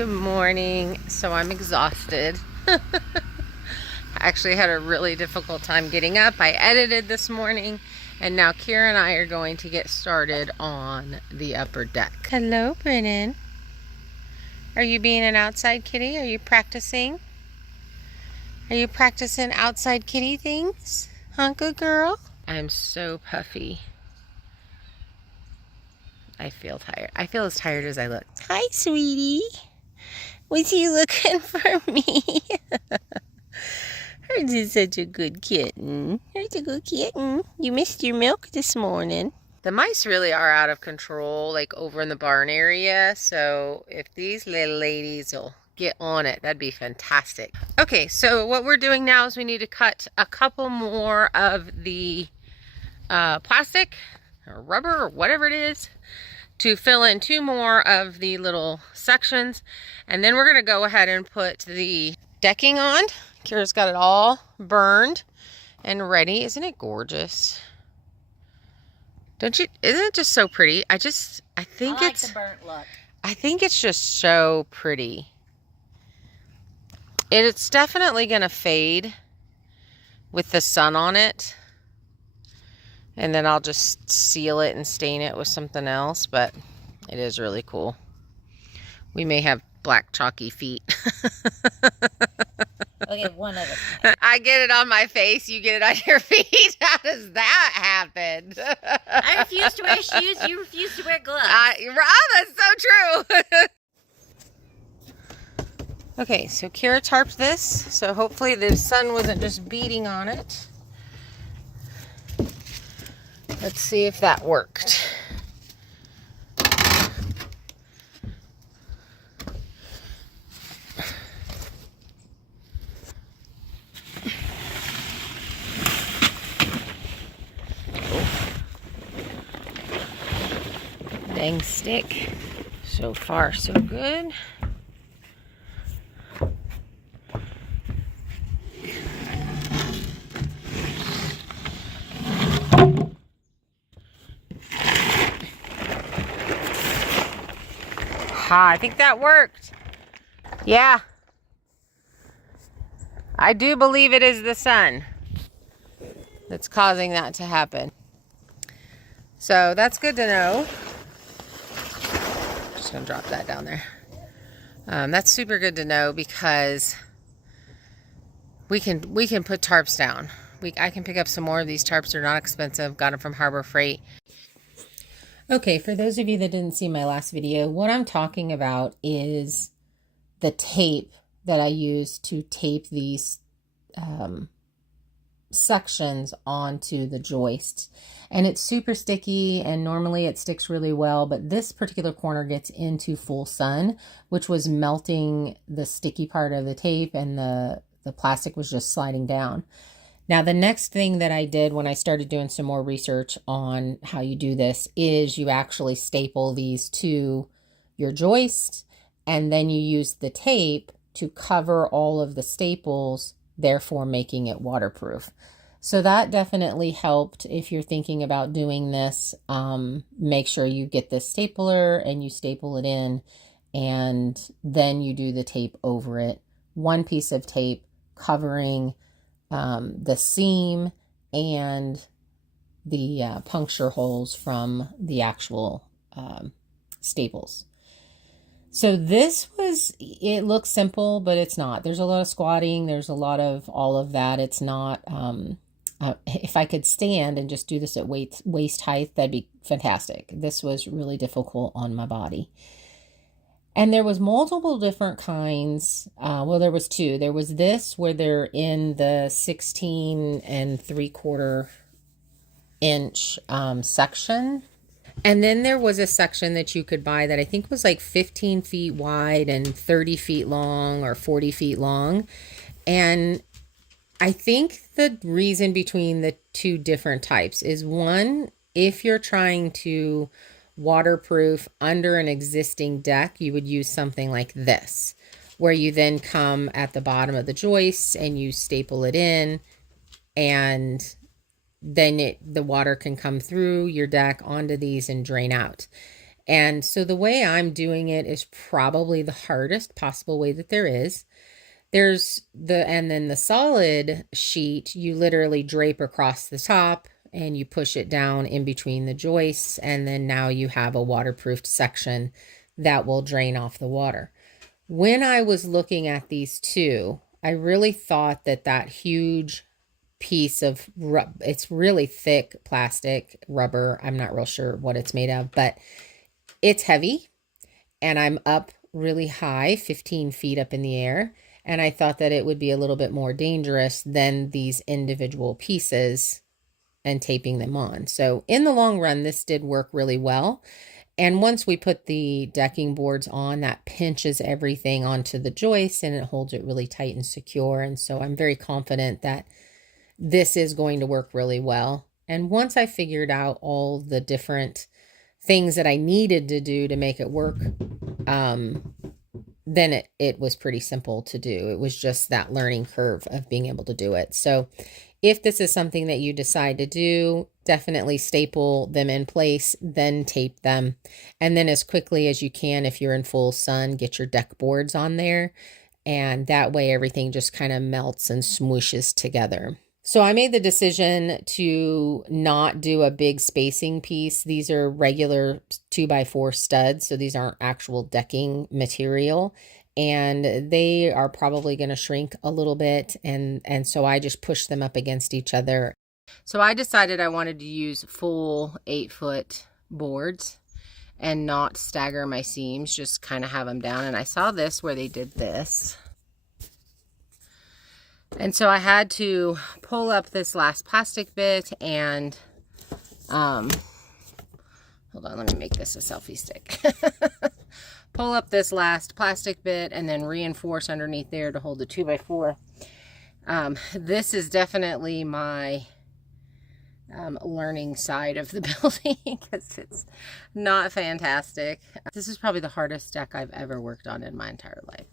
Good morning. So I'm exhausted. I actually had a really difficult time getting up. I edited this morning, and now Kira and I are going to get started on the upper deck. Hello, Brennan. Are you being an outside kitty? Are you practicing? Are you practicing outside kitty things? Huh, good girl? I'm so puffy. I feel tired. I feel as tired as I look. Hi, sweetie. Was you looking for me? Hers is such a good kitten. Hers a good kitten. You missed your milk this morning. The mice really are out of control, like over in the barn area. So if these little ladies will get on it, that'd be fantastic. Okay, so what we're doing now is we need to cut a couple more of the plastic or rubber or whatever it is to fill in 2 more of the little sections, and then we're going to go ahead and put the decking on. Kira's got it all burned and ready. Isn't it gorgeous? Don't you? Isn't it just so pretty? I think I like it's the burnt look. I think it's just so pretty. It's definitely going to fade with the sun on it. And then I'll just seal it and stain it with something else, but it is really cool. We may have black chalky feet. Okay, one of it. I get it on my face, you get it on your feet. How does that happen? I refuse to wear shoes, you refuse to wear gloves. That's so true. Okay, so Kira tarped this, so hopefully the sun wasn't just beating on it. Let's see if that worked. Dang stick. So far, so good. I think that worked. Yeah. I do believe it is the sun that's causing that to happen. So that's good to know. Just gonna drop that down there. That's super good to know because we can put tarps down. I can pick up some more of these tarps. They're not expensive. Got them from Harbor Freight. Okay, for those of you that didn't see my last video, what I'm talking about is the tape that I use to tape these sections onto the joists. And it's super sticky, and normally it sticks really well, but this particular corner gets into full sun, which was melting the sticky part of the tape, and the plastic was just sliding down. Now, the next thing that I did when I started doing some more research on how you do this is you actually staple these to your joist, and then you use the tape to cover all of the staples, therefore making it waterproof. So that definitely helped. If you're thinking about doing this, make sure you get the stapler and you staple it in, and then you do the tape over it. One piece of tape covering the seam and the puncture holes from the actual staples. So it looks simple, but it's not. There's a lot of squatting. There's a lot of all of that. It's not, if I could stand and just do this at waist height, that'd be fantastic. This was really difficult on my body. And there was multiple different kinds. Well, there was 2. There was this where they're in the 16 3/4 inch section. And then there was a section that you could buy that I think was like 15 feet wide and 30 feet long or 40 feet long. And I think the reason between the 2 different types is, one, if you're trying to waterproof under an existing deck, you would use something like this, where you then come at the bottom of the joists and you staple it in, and then the water can come through your deck onto these and drain out. And so the way I'm doing it is probably the hardest possible way that there is. And then the solid sheet, you literally drape across the top and you push it down in between the joists. And then now you have a waterproofed section that will drain off the water. When I was looking at these two, I really thought that that huge piece of it's really thick plastic rubber. I'm not real sure what it's made of, but it's heavy and I'm up really high, 15 feet up in the air. And I thought that it would be a little bit more dangerous than these individual pieces and taping them on. So in the long run, this did work really well. And once we put the decking boards on, that pinches everything onto the joist and it holds it really tight and secure. And so I'm very confident that this is going to work really well. And once I figured out all the different things that I needed to do to make it work, then it was pretty simple to do. It was just that learning curve of being able to do it. So if this is something that you decide to do, definitely staple them in place, then tape them. And then as quickly as you can, if you're in full sun, get your deck boards on there. And that way everything just kind of melts and smooshes together. So I made the decision to not do a big spacing piece. These are regular 2x4 studs, so these aren't actual decking material. And they are probably going to shrink a little bit. And so I just pushed them up against each other. So I decided I wanted to use full 8-foot boards and not stagger my seams, just kind of have them down. And I saw this where they did this. And so I had to pull up this last plastic bit and, hold on, let me make this a selfie stick. Pull up this last plastic bit and then reinforce underneath there to hold the 2x4. This is definitely my learning side of the building because it's not fantastic. This is probably the hardest deck I've ever worked on in my entire life.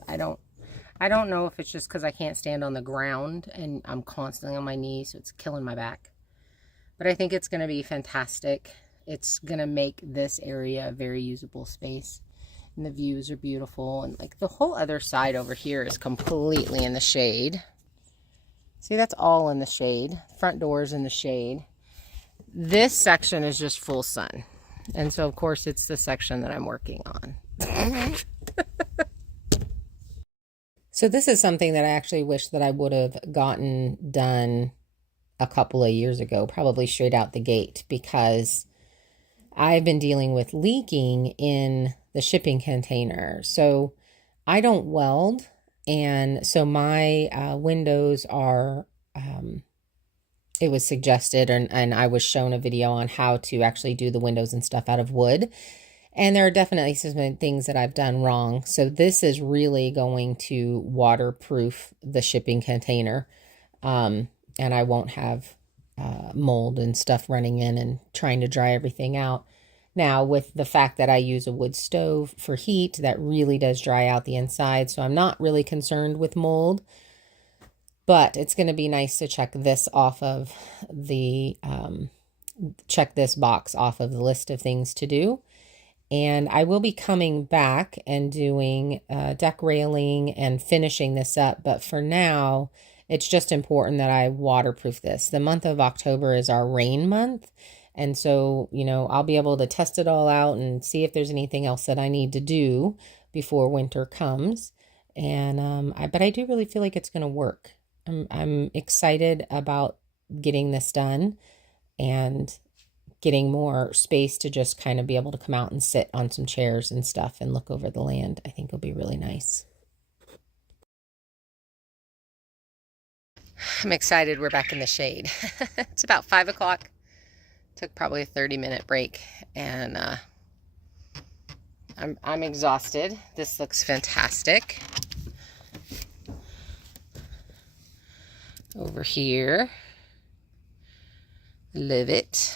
I don't know if it's just because I can't stand on the ground and I'm constantly on my knees, so it's killing my back. But I think it's going to be fantastic. It's going to make this area a very usable space. And the views are beautiful. And like the whole other side over here is completely in the shade. See, that's all in the shade. Front door's in the shade. This section is just full sun. And so, of course, it's the section that I'm working on. So this is something that I actually wish that I would have gotten done a couple of years ago, probably straight out the gate, because I've been dealing with leaking in the shipping container. So I don't weld, and so my windows are, it was suggested and I was shown a video on how to actually do the windows and stuff out of wood. And there are definitely some things that I've done wrong. So this is really going to waterproof the shipping container. And I won't have mold and stuff running in and trying to dry everything out. Now, with the fact that I use a wood stove for heat, that really does dry out the inside. So I'm not really concerned with mold. But it's going to be nice to check this off of the, check this box off of the list of things to do. And I will be coming back and doing deck railing and finishing this up. But for now, it's just important that I waterproof this. The month of October is our rain month. And so, you know, I'll be able to test it all out and see if there's anything else that I need to do before winter comes. And but I do really feel like it's going to work. I'm excited about getting this done and getting more space to just kind of be able to come out and sit on some chairs and stuff and look over the land. I think it'll be really nice. I'm excited we're back in the shade. It's about 5 o'clock. Took probably a 30-minute break and I'm exhausted. This looks fantastic. Over here. Love it.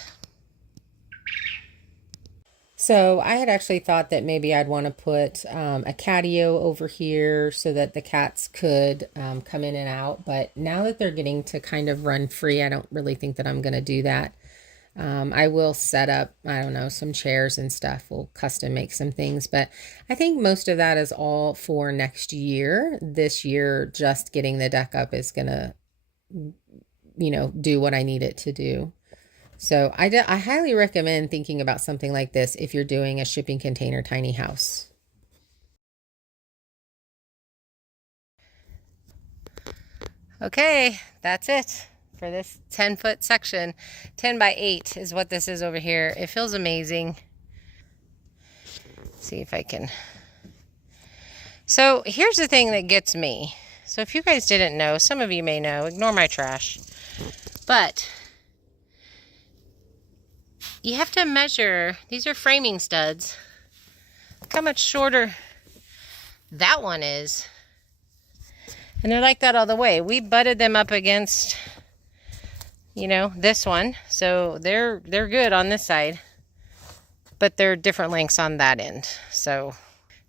So I had actually thought that maybe I'd want to put a catio over here so that the cats could come in and out. But now that they're getting to kind of run free, I don't really think that I'm going to do that. I will set up, I don't know, some chairs and stuff. We'll custom make some things, but I think most of that is all for next year. This year, just getting the deck up is gonna, do what I need it to do. So I highly recommend thinking about something like this if you're doing a shipping container tiny house. Okay, that's it for this 10-foot section. 10 by 8 is what this is over here. It feels amazing. Let's see if I can. So here's the thing that gets me. So if you guys didn't know, some of you may know, ignore my trash, but you have to measure, these are framing studs. Look how much shorter that one is. And they're like that all the way. We butted them up against, this one. So they're good on this side, but they're different lengths on that end. So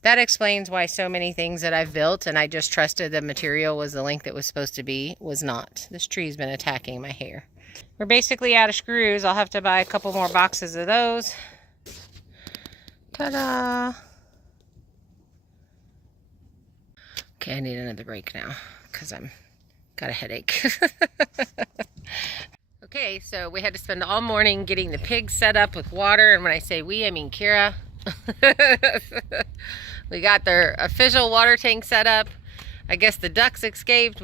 that explains why so many things that I've built and I just trusted the material was the length it was supposed to be, was not. This tree's been attacking my hair. We're basically out of screws. I'll have to buy a couple more boxes of those. Ta-da! Okay, I need another break now because I'm got a headache. Okay, so we had to spend all morning getting the pigs set up with water, and when I say we, I mean Kira. We got their official water tank set up. I guess the ducks escaped.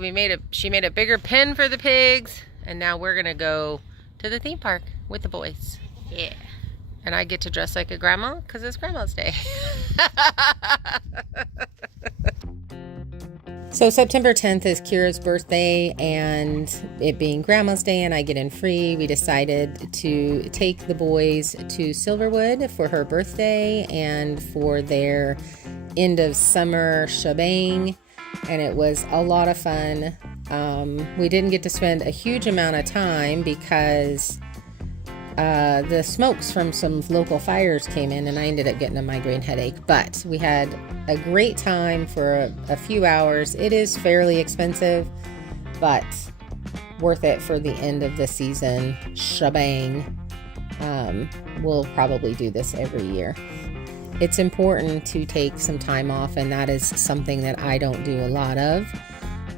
She made a bigger pen for the pigs, and now we're gonna go to the theme park with the boys. Yeah. And I get to dress like a grandma because it's Grandma's Day. So September 10th is Kira's birthday, and it being Grandma's Day and I get in free, we decided to take the boys to Silverwood for her birthday and for their end of summer shebang, and it was a lot of fun. We didn't get to spend a huge amount of time because the smokes from some local fires came in and I ended up getting a migraine headache, but we had a great time for a few hours. It is fairly expensive, but worth it for the end of the season shebang. We'll probably do this every year. It's important to take some time off, and that is something that I don't do a lot of.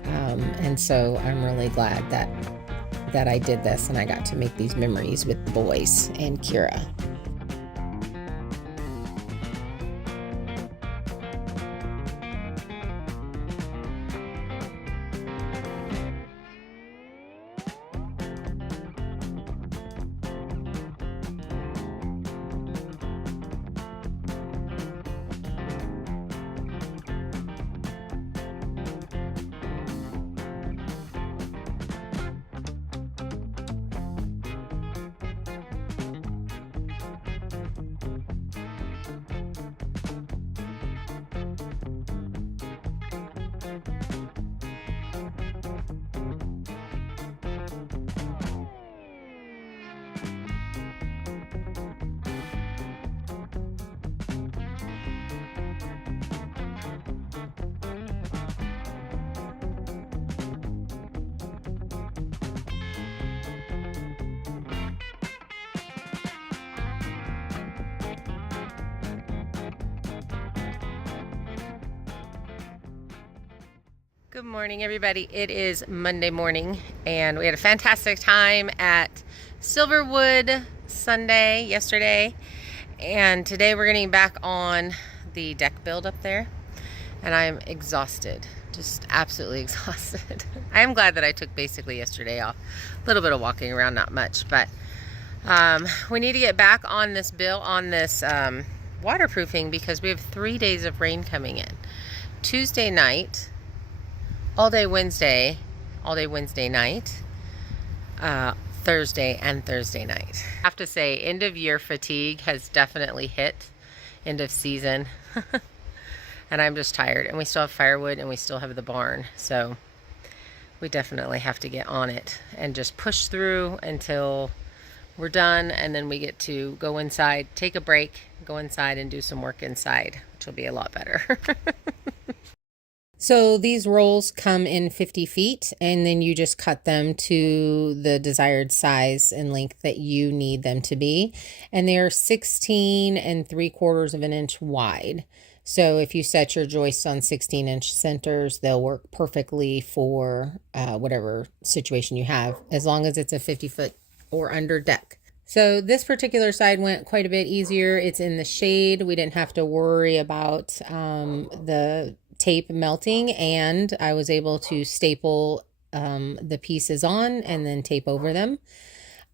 And so I'm really glad that I did this and I got to make these memories with the boys and Kira. Good morning, everybody. It is Monday morning, and we had a fantastic time at Silverwood yesterday, and today we're getting back on the deck build up there, and I'm exhausted, just absolutely exhausted. I am glad that I took basically yesterday off. A little bit of walking around, not much, but we need to get back on this waterproofing because we have 3 days of rain coming in. Tuesday night, all day Wednesday night, Thursday and Thursday night. I have to say, end of year fatigue has definitely hit, end of season. And I'm just tired, and we still have firewood and we still have the barn. So we definitely have to get on it and just push through until we're done, and then we get to go inside, take a break, go inside and do some work inside, which will be a lot better. So these rolls come in 50 feet, and then you just cut them to the desired size and length that you need them to be. And they're 16 3/4 of an inch wide. So if you set your joists on 16-inch centers, they'll work perfectly for whatever situation you have, as long as it's a 50-foot or under deck. So this particular side went quite a bit easier. It's in the shade. We didn't have to worry about the tape melting, and I was able to staple the pieces on and then tape over them.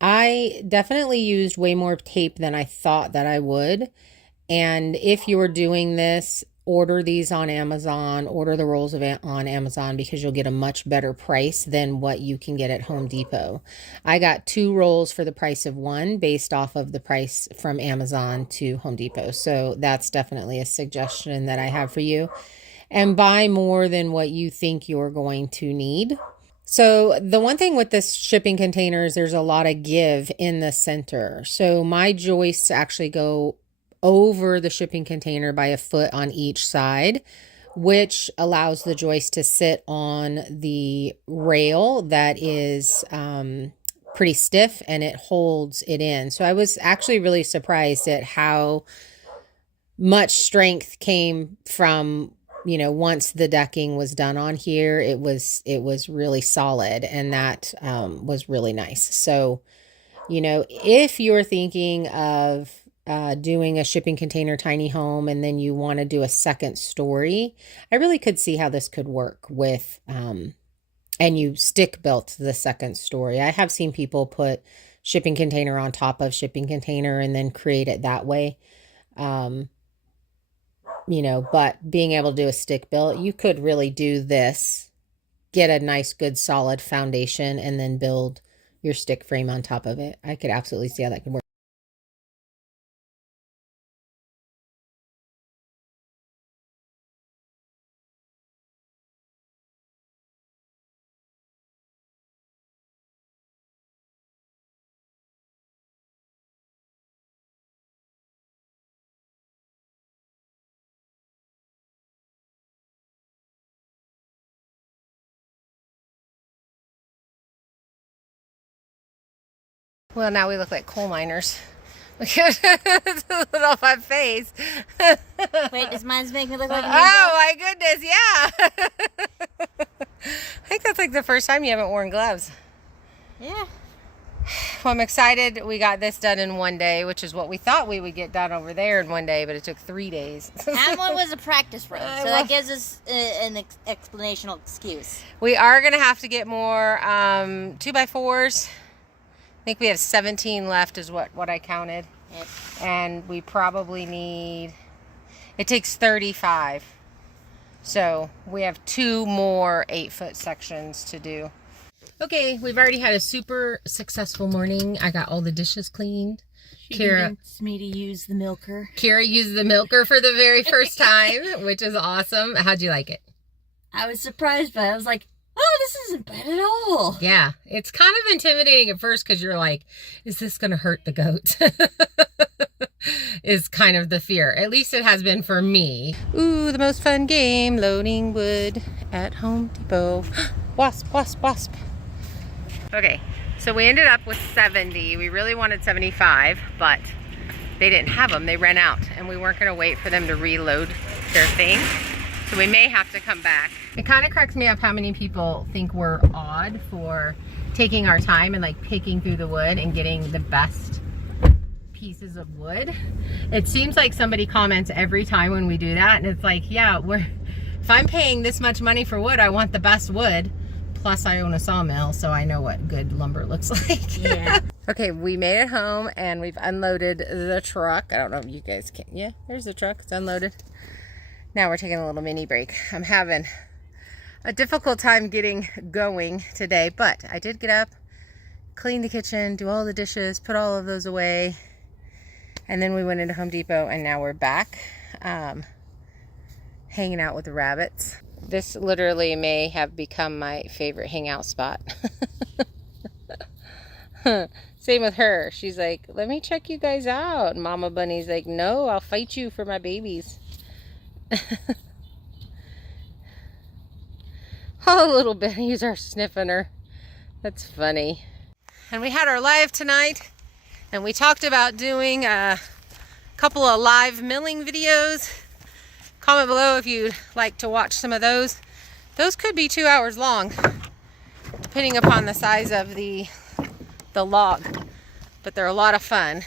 I definitely used way more tape than I thought that I would. And if you're doing this, order these on Amazon, order the rolls on Amazon, because you'll get a much better price than what you can get at Home Depot. I got 2 rolls for the price of 1 based off of the price from Amazon to Home Depot. So that's definitely a suggestion that I have for you. And buy more than what you think you're going to need. So the one thing with this shipping container is there's a lot of give in the center. So my joists actually go over the shipping container by a foot on each side, which allows the joist to sit on the rail that is pretty stiff, and it holds it in. So I was actually really surprised at how much strength came from, you know, once the decking was done on here. It was really solid, and that was really nice. So, you know, if you're thinking of doing a shipping container tiny home and then you want to do a second story, I really could see how this could work with, and you stick built the second story. I have seen people put shipping container on top of shipping container and then create it that way. You know, but being able to do a stick built, you could really do this, get a nice, good, solid foundation, and then build your stick frame on top of it. I could absolutely see how that could work. Well, now we look like coal miners. Look off my face. Wait, does mine make me look like a Oh my goodness, yeah. I think that's like the first time you haven't worn gloves. Yeah. Well, I'm excited we got this done in 1 day, which is what we thought we would get done over there in 1 day, but it took 3 days. And one was a practice run, so that gives us an explanational excuse. We are going to have to get more 2x4s. I think we have 17 left is what I counted. Yep. And we probably need, it takes 35. So we have 2 more 8-foot sections to do. Okay, we've already had a super successful morning. I got all the dishes cleaned. She convinced me to use the milker. Kira used the milker for the very first time, which is awesome. How'd you like it? I was surprised by it. I was like, oh, this isn't bad at all. Yeah, it's kind of intimidating at first because you're like, is this going to hurt the goat? Is kind of the fear. At least it has been for me. Ooh, the most fun game, loading wood at Home Depot. Wasp, wasp, wasp. Okay, so we ended up with 70. We really wanted 75, but they didn't have them. They ran out, and we weren't going to wait for them to reload their thing. So we may have to come back. It kind of cracks me up how many people think we're odd for taking our time and like picking through the wood and getting the best pieces of wood. It seems like somebody comments every time when we do that, and it's like, yeah, if I'm paying this much money for wood, I want the best wood. Plus I own a sawmill, so I know what good lumber looks like. Yeah. Okay, we made it home and we've unloaded the truck. I don't know if you guys can. Yeah, there's the truck. It's unloaded. Now we're taking a little mini break. I'm having a difficult time getting going today, but I did get up, clean the kitchen, do all the dishes, put all of those away, and then we went into Home Depot, and now we're back hanging out with the rabbits. This literally may have become my favorite hangout spot. Same with her. She's like, let me check you guys out. And Mama Bunny's like, no, I'll fight you for my babies. Oh, little Benny's are sniffing her. That's funny. And we had our live tonight, and we talked about doing a couple of live milling videos. Comment below if you'd like to watch some of those. Those could be 2 hours long, depending upon the size of the log, but they're a lot of fun.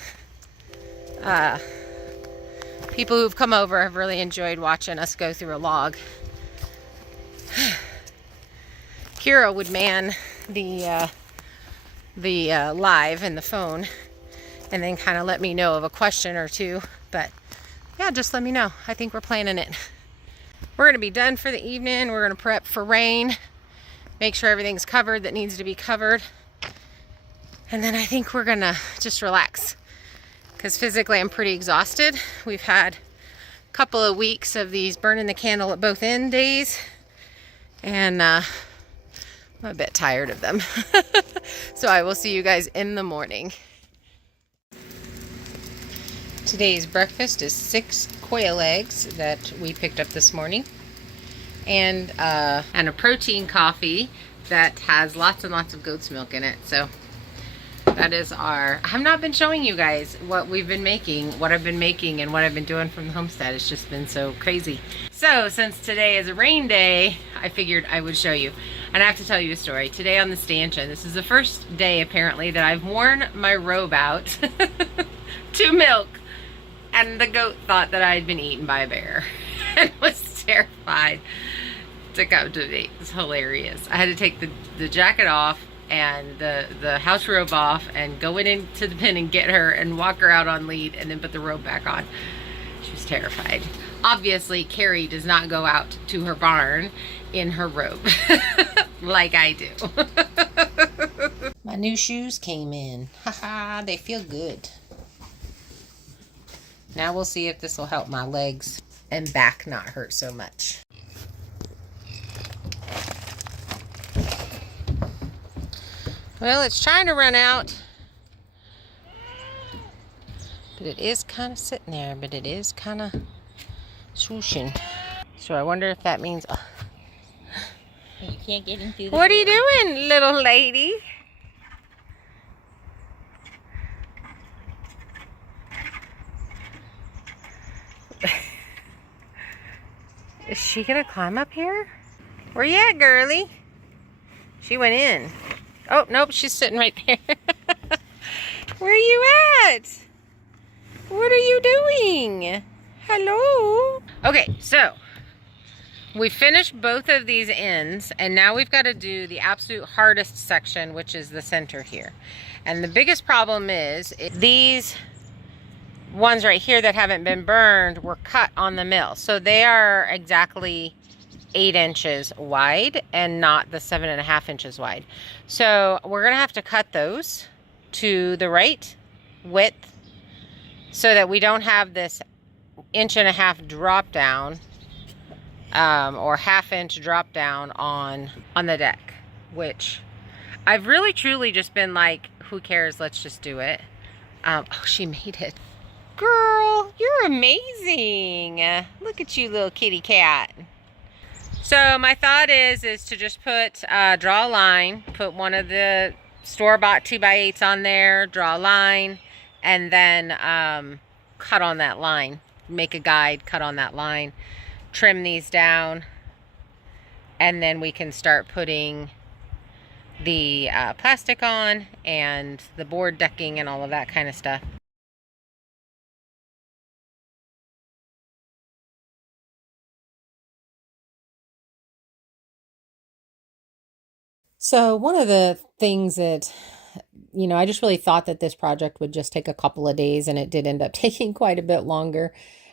People who've come over have really enjoyed watching us go through a log. Kira would man the live and the phone, and then kind of let me know of a question or two. But yeah, just let me know. I think we're planning it. We're going to be done for the evening. We're going to prep for rain, make sure everything's covered that needs to be covered, and then I think we're going to just relax, because physically I'm pretty exhausted. We've had a couple of weeks of these burning the candle at both end days, and I'm a bit tired of them. So I will see you guys in the morning. Today's breakfast is 6 quail eggs that we picked up this morning, and a protein coffee that has lots and lots of goat's milk in it. So that is our... I have not been showing you guys what we've been making, what I've been making, and what I've been doing from the homestead. It's just been so crazy. So since today is a rain day, I figured I would show you. And I have to tell you a story. Today on the stanchion, this is the first day apparently that I've worn my robe out to milk. And the goat thought that I had been eaten by a bear and was terrified to come to me. It's hilarious. I had to take the jacket off and the house robe off and go into the pen and get her and walk her out on lead and then put the robe back on. She was terrified. Obviously, Carrie does not go out to her barn in her robe like I do. My new shoes came in. Haha, they feel good. Now we'll see if this will help my legs and back not hurt so much. Well, it's trying to run out, but it is kind of sitting there, but it is kind of swooshing. So I wonder if that means... Oh. You can't get into the... What are you doing, little lady? Is she gonna climb up here? Where you at, girly? She went in. Oh, nope, she's sitting right there. Where are you at? What are you doing? Hello? Okay, so we finished both of these ends, and now we've got to do the absolute hardest section, which is the center here. And the biggest problem is these ones right here that haven't been burned were cut on the mill. So they are exactly 8 inches wide and not the 7.5 inches wide. So we're gonna have to cut those to the right width so that we don't have this 1.5 inch drop down or 1/2 inch drop down on the deck, which I've really truly just been like, who cares, let's just do it. Oh, she made it. Girl, you're amazing. Look at you, little kitty cat. So my thought is to just put, draw a line, put one of the store-bought 2x8s on there, draw a line, and then cut on that line. Make a guide, cut on that line, trim these down, and then we can start putting the plastic on and the board decking and all of that kind of stuff. So one of the things that, you know, I just really thought that this project would just take a couple of days, and it did end up taking quite a bit longer.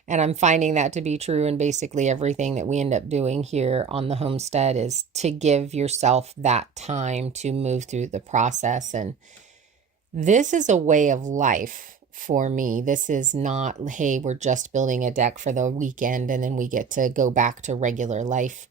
And I'm finding that to be true in basically everything that we end up doing here on the homestead, is to give yourself that time to move through the process. And this is a way of life for me. This is not, hey, we're just building a deck for the weekend and then we get to go back to regular life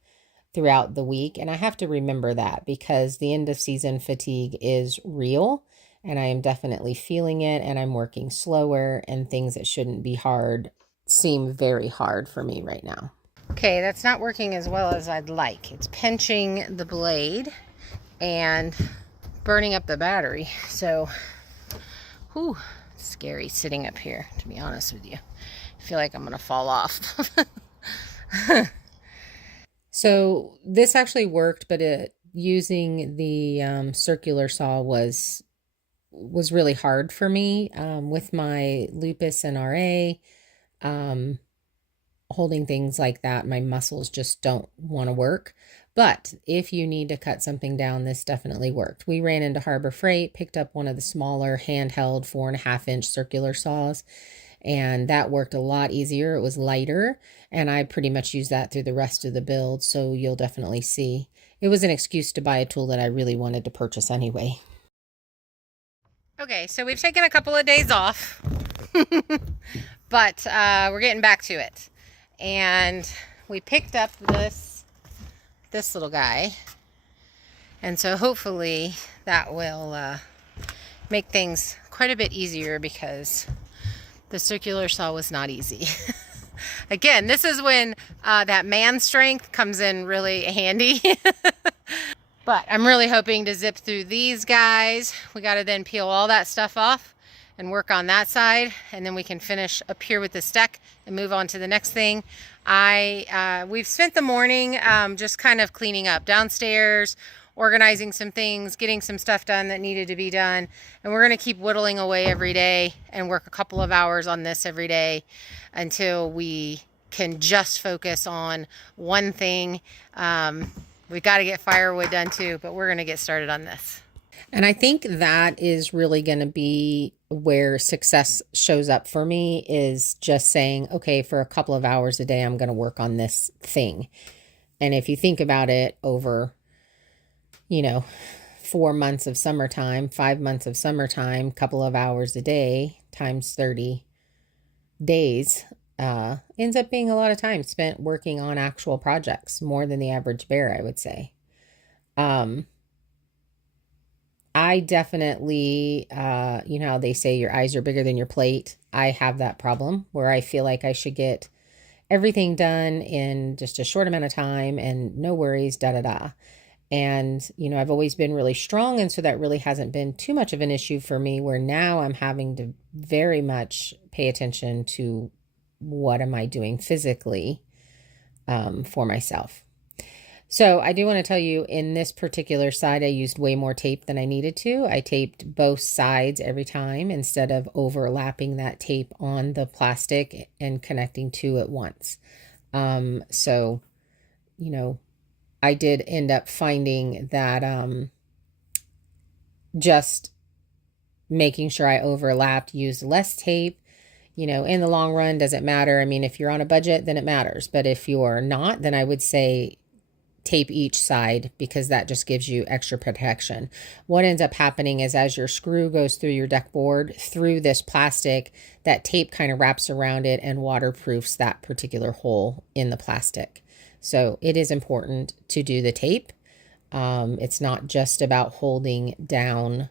throughout the week. And I have to remember that, because the end of season fatigue is real, and I am definitely feeling it, and I'm working slower, and things that shouldn't be hard seem very hard for me right now. Okay, that's not working as well as I'd like. It's pinching the blade and burning up the battery. So, whew, scary sitting up here, to be honest with you. I feel like I'm gonna fall off. So this actually worked, but using the circular saw was really hard for me with my lupus and RA. Holding things like that, my muscles just don't want to work. But if you need to cut something down, this definitely worked. We ran into Harbor Freight, picked up one of the smaller handheld 4.5-inch circular saws, and that worked a lot easier. It was lighter, and I pretty much used that through the rest of the build, so you'll definitely see. It was an excuse to buy a tool that I really wanted to purchase anyway. Okay, so we've taken a couple of days off, but we're getting back to it. And we picked up this little guy, and so hopefully that will make things quite a bit easier, because the circular saw was not easy. Again, this is when that man strength comes in really handy. But I'm really hoping to zip through these guys. We got to then peel all that stuff off and work on that side, and then we can finish up here with this deck and move on to the next thing. We've spent the morning just kind of cleaning up downstairs, organizing some things, getting some stuff done that needed to be done, and we're going to keep whittling away every day and work a couple of hours on this every day until we can just focus on one thing. We've got to get firewood done too, but we're going to get started on this. And I think that is really going to be where success shows up for me, is just saying, okay, for a couple of hours a day, I'm going to work on this thing. And if you think about it over, 4 months of summertime, 5 months of summertime, couple of hours a day times 30 days, ends up being a lot of time spent working on actual projects, more than the average bear, I would say. I definitely, how they say your eyes are bigger than your plate. I have that problem where I feel like I should get everything done in just a short amount of time and no worries, da-da-da. And, I've always been really strong, and so that really hasn't been too much of an issue for me, where now I'm having to very much pay attention to what am I doing physically for myself. So I do want to tell you, in this particular side, I used way more tape than I needed to. I taped both sides every time instead of overlapping that tape on the plastic and connecting two at once. I did end up finding that just making sure I overlapped, used less tape, in the long run, does it matter? I mean, if you're on a budget, then it matters. But if you're not, then I would say tape each side, because that just gives you extra protection. What ends up happening is, as your screw goes through your deck board, through this plastic, that tape kind of wraps around it and waterproofs that particular hole in the plastic. So it is important to do the tape. It's not just about holding down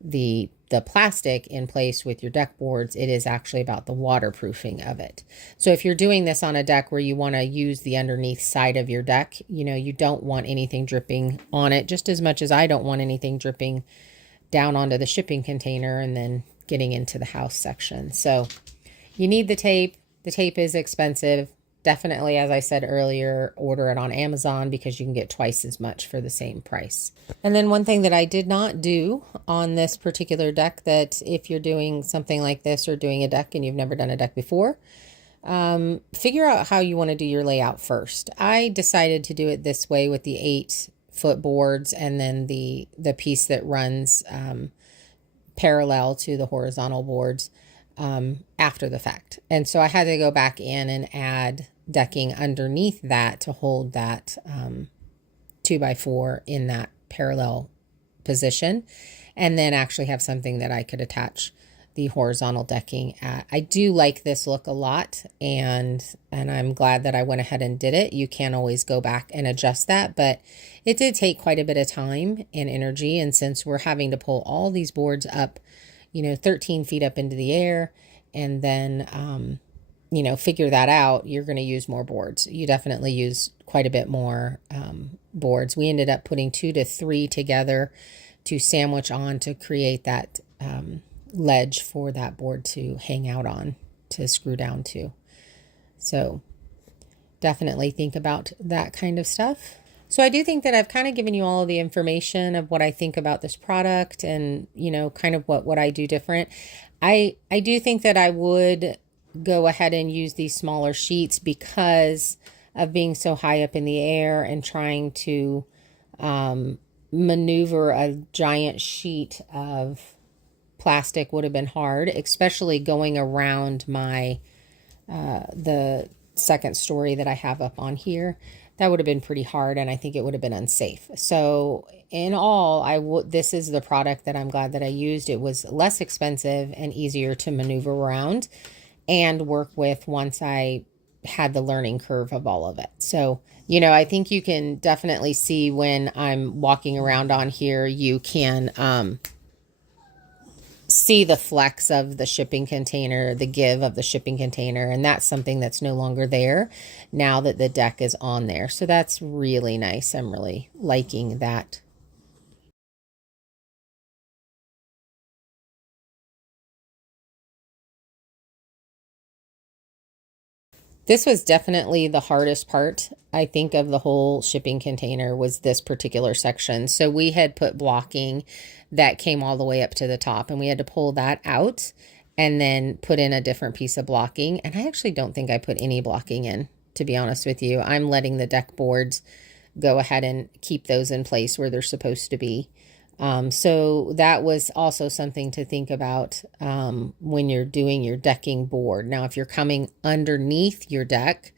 the plastic in place with your deck boards. It is actually about the waterproofing of it. So if you're doing this on a deck where you want to use the underneath side of your deck, you don't want anything dripping on it, just as much as I don't want anything dripping down onto the shipping container and then getting into the house section. So you need the tape. The tape is expensive. Definitely, as I said earlier, order it on Amazon, because you can get twice as much for the same price. And then one thing that I did not do on this particular deck, that if you're doing something like this or doing a deck and you've never done a deck before, figure out how you want to do your layout first. I decided to do it this way with the 8-foot boards and then the piece that runs parallel to the horizontal boards after the fact. And so I had to go back in and add decking underneath that to hold that 2x4 in that parallel position, and then actually have something that I could attach the horizontal decking at. I do like this look a lot, and I'm glad that I went ahead and did it. You can always go back and adjust that, but it did take quite a bit of time and energy, and since we're having to pull all these boards up 13 feet up into the air, and then you know, figure that out, you're going to use more boards. You definitely use quite a bit more boards. We ended up putting 2 to 3 together to sandwich on to create that ledge for that board to hang out on, to screw down to. So definitely think about that kind of stuff. So I do think that I've kind of given you all of the information of what I think about this product and, you know, kind of what I do different. I do think that I would go ahead and use these smaller sheets because of being so high up in the air and trying to maneuver a giant sheet of plastic would have been hard, especially going around my the second story that I have up on here. That would have been pretty hard, and I think it would have been unsafe. So in all, this is the product that I'm glad that I used. It was less expensive and easier to maneuver around and work with once I had the learning curve of all of it. So, you know, I think you can definitely see when I'm walking around on here, you can see the flex of the shipping container, the give of the shipping container, and that's something that's no longer there now that the deck is on there. So that's really nice. I'm really liking that. This was definitely the hardest part, I think, of the whole shipping container was this particular section. So we had put blocking that came all the way up to the top, and we had to pull that out and then put in a different piece of blocking. And I actually don't think I put any blocking in, to be honest with you. I'm letting the deck boards go ahead and keep those in place where they're supposed to be. So that was also something to think about when you're doing your decking board. Now, if you're coming underneath your deck,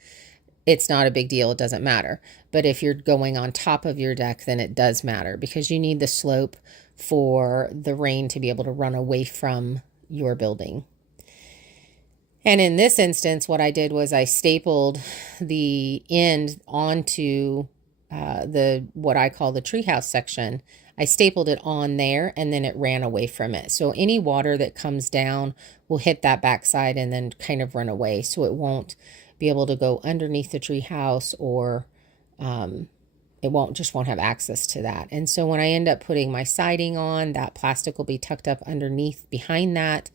it's not a big deal. It doesn't matter. But if you're going on top of your deck, then it does matter because you need the slope for the rain to be able to run away from your building. And in this instance, what I did was I stapled the end onto what I call the treehouse section. I stapled it on there and then it ran away from it. So any water that comes down will hit that backside and then kind of run away. So it won't be able to go underneath the tree house, or it won't have access to that. And so when I end up putting my siding on, that plastic will be tucked up underneath behind that.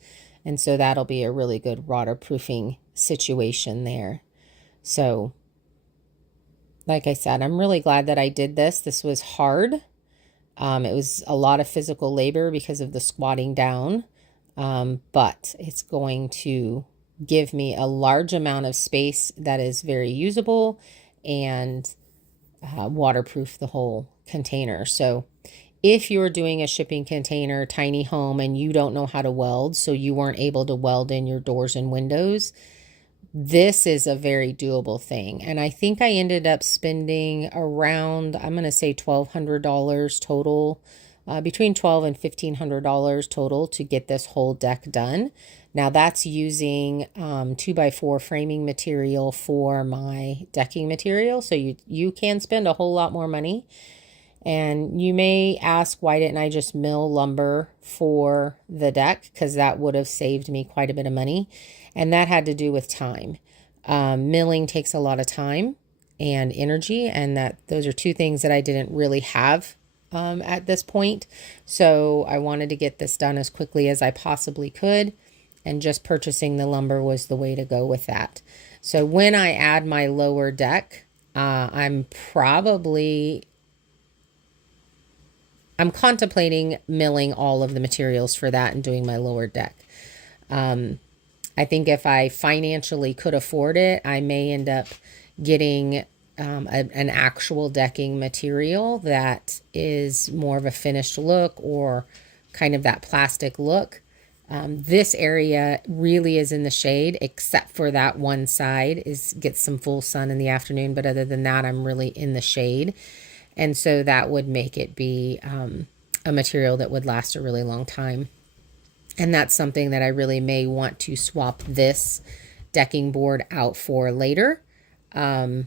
And so that'll be a really good waterproofing situation there. So like I said, I'm really glad that I did this. This was hard. It was a lot of physical labor because of the squatting down, but it's going to give me a large amount of space that is very usable and waterproof the whole container. So if you're doing a shipping container, tiny home, and you don't know how to weld, so you weren't able to weld in your doors and windows, this is a very doable thing. And I think I ended up spending around, I'm going to say $1,200 total, between $1,200 and $1,500 total to get this whole deck done. Now that's using 2x4 framing material for my decking material. So you can spend a whole lot more money. And you may ask, why didn't I just mill lumber for the deck? Because that would have saved me quite a bit of money. And that had to do with time. Milling takes a lot of time and energy, and those are two things that I didn't really have at this point. So I wanted to get this done as quickly as I possibly could, and just purchasing the lumber was the way to go with that. So when I add my lower deck, I'm contemplating milling all of the materials for that and doing my lower deck. I think if I financially could afford it, I may end up getting an actual decking material that is more of a finished look or kind of that plastic look. This area really is in the shade, except for that one side gets some full sun in the afternoon. But other than that, I'm really in the shade. And so that would make it be a material that would last a really long time. And that's something that I really may want to swap this decking board out for later, a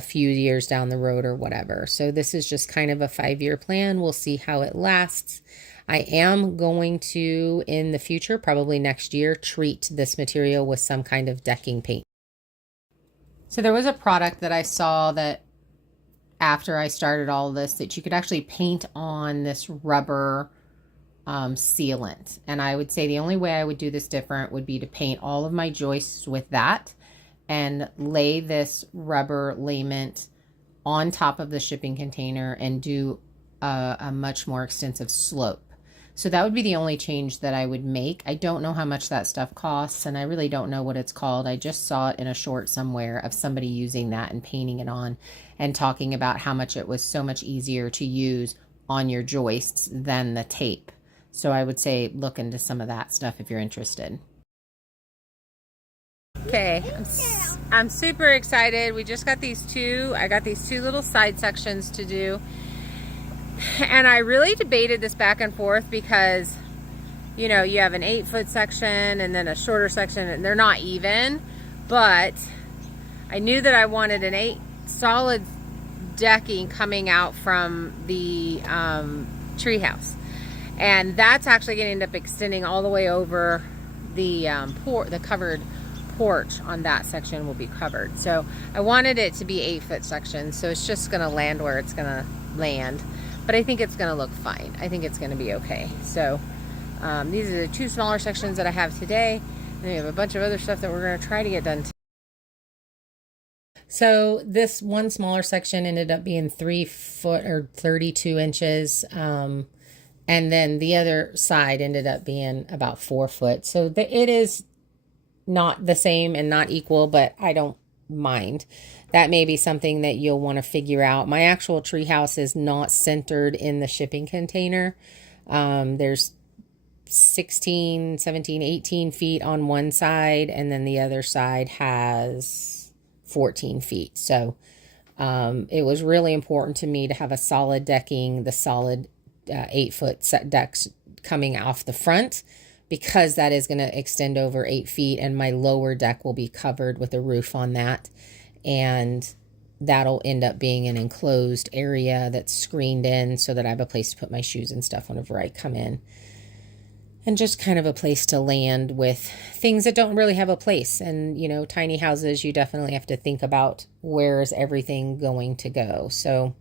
few years down the road or whatever. So this is just kind of a 5-year plan. We'll see how it lasts. I am going to, in the future, probably next year, treat this material with some kind of decking paint. So there was a product that I saw that after I started all of this that you could actually paint on this rubber sealant. And I would say the only way I would do this different would be to paint all of my joists with that and lay this rubber layment on top of the shipping container and do a much more extensive slope. So that would be the only change that I would make. I don't know how much that stuff costs, and I really don't know what it's called. I just saw it in a short somewhere of somebody using that and painting it on and talking about how much it was so much easier to use on your joists than the tape. So I would say look into some of that stuff if you're interested. Okay, I'm super excited. We just got I got these two little side sections to do. And I really debated this back and forth because, you know, you have an 8-foot section and then a shorter section and they're not even, but I knew that I wanted an 8 solid decking coming out from the treehouse. And that's actually going to end up extending all the way over the covered porch on that section will be covered. So I wanted it to be 8-foot section. So it's just going to land where it's going to land. But I think it's going to look fine. I think it's going to be okay. So these are the 2 smaller sections that I have today. And we have a bunch of other stuff that we're going to try to get done today. So this one smaller section ended up being 3 foot or 32 inches. And then the other side ended up being about 4 foot. So it is not the same and not equal, but I don't mind. That may be something that you'll want to figure out. My actual treehouse is not centered in the shipping container. There's 16, 17, 18 feet on one side, and then the other side has 14 feet. So it was really important to me to have a solid decking, the solid 8-foot set decks coming off the front, because that is going to extend over 8 feet, and my lower deck will be covered with a roof on that. And that'll end up being an enclosed area that's screened in so that I have a place to put my shoes and stuff whenever I come in. And just kind of a place to land with things that don't really have a place. And, you know, tiny houses, you definitely have to think about where is everything going to go. So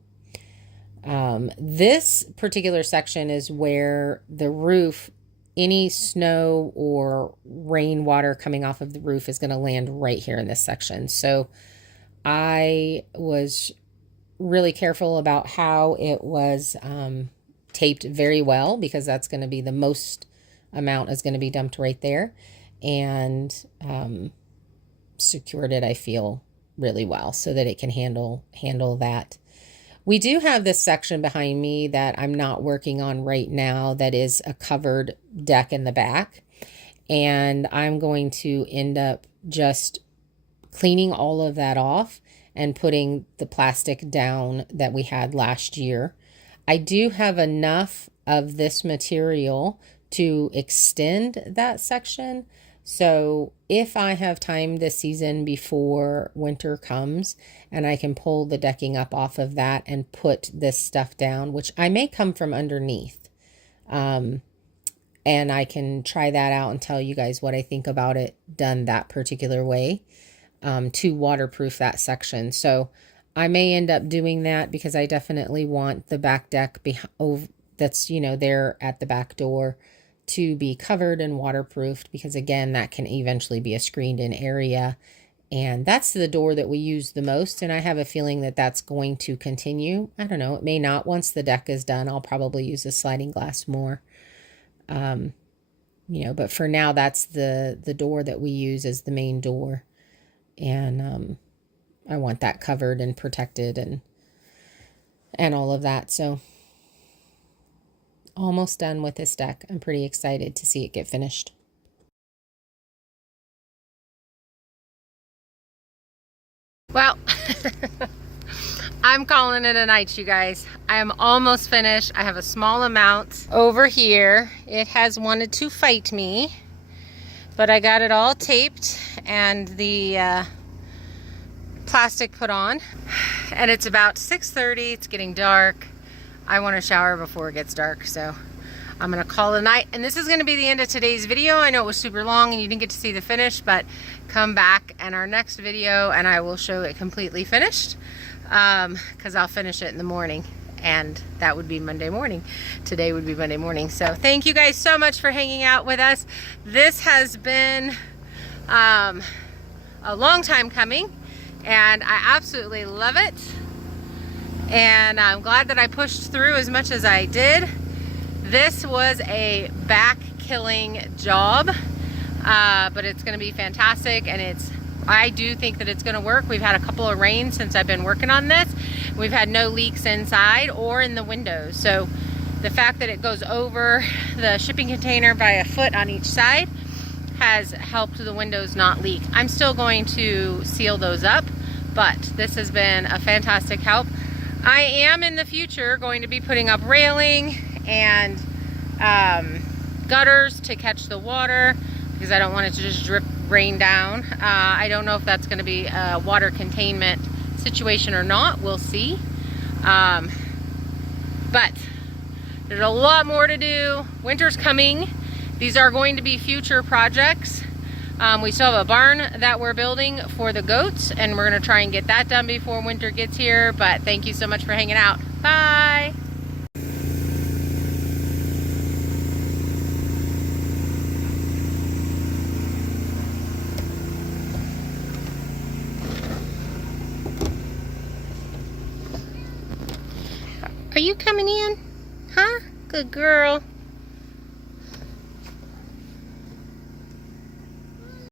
this particular section is where the roof, any snow or rainwater coming off of the roof is going to land right here in this section. So I was really careful about how it was taped very well, because that's going to be the most amount is going to be dumped right there, and secured it, I feel, really well so that it can handle that. We do have this section behind me that I'm not working on right now that is a covered deck in the back, and I'm going to end up just cleaning all of that off and putting the plastic down that we had last year. I do have enough of this material to extend that section. So if I have time this season before winter comes and I can pull the decking up off of that and put this stuff down, which I may come from underneath, and I can try that out and tell you guys what I think about it done that particular way, to waterproof that section. So I may end up doing that, because I definitely want the back deck that's, you know, there at the back door to be covered and waterproofed, because again, that can eventually be a screened in area. And that's the door that we use the most. And I have a feeling that that's going to continue. I don't know, it may not. Once the deck is done, I'll probably use the sliding glass more. You know, but for now, that's the door that we use as the main door. And I want that covered and protected and all of that. So almost done with this deck. I'm pretty excited to see it get finished. Well, I'm calling it a night, you guys. I am almost finished. I have a small amount over here. It has wanted to fight me, but I got it all taped and the plastic put on. And it's about 6:30. It's getting dark. I want to shower before it gets dark, so I'm gonna call it a night, and this is gonna be the end of today's video. I know it was super long and you didn't get to see the finish, but come back in our next video and I will show it completely finished, because I'll finish it in the morning, and that would be Monday morning. Today would be Monday morning. So thank you guys so much for hanging out with us. This has been a long time coming, and I absolutely love it, and I'm glad that I pushed through as much as I did. This was a back killing job, but it's going to be fantastic, and I do think that it's going to work. We've had a couple of rains since I've been working on this. We've had no leaks inside or in the windows, so the fact that it goes over the shipping container by a foot on each side has helped the windows not leak. I'm still going to seal those up, but this has been a fantastic help. I am in the future going to be putting up railing and gutters to catch the water, because I don't want it to just drip rain down. I don't know if that's going to be a water containment situation or not. We'll see. But there's a lot more to do. Winter's coming. These are going to be future projects. We still have a barn that we're building for the goats, and we're going to try and get that done before winter gets here. But thank you so much for hanging out. Bye. Are you coming in? Huh? Good girl.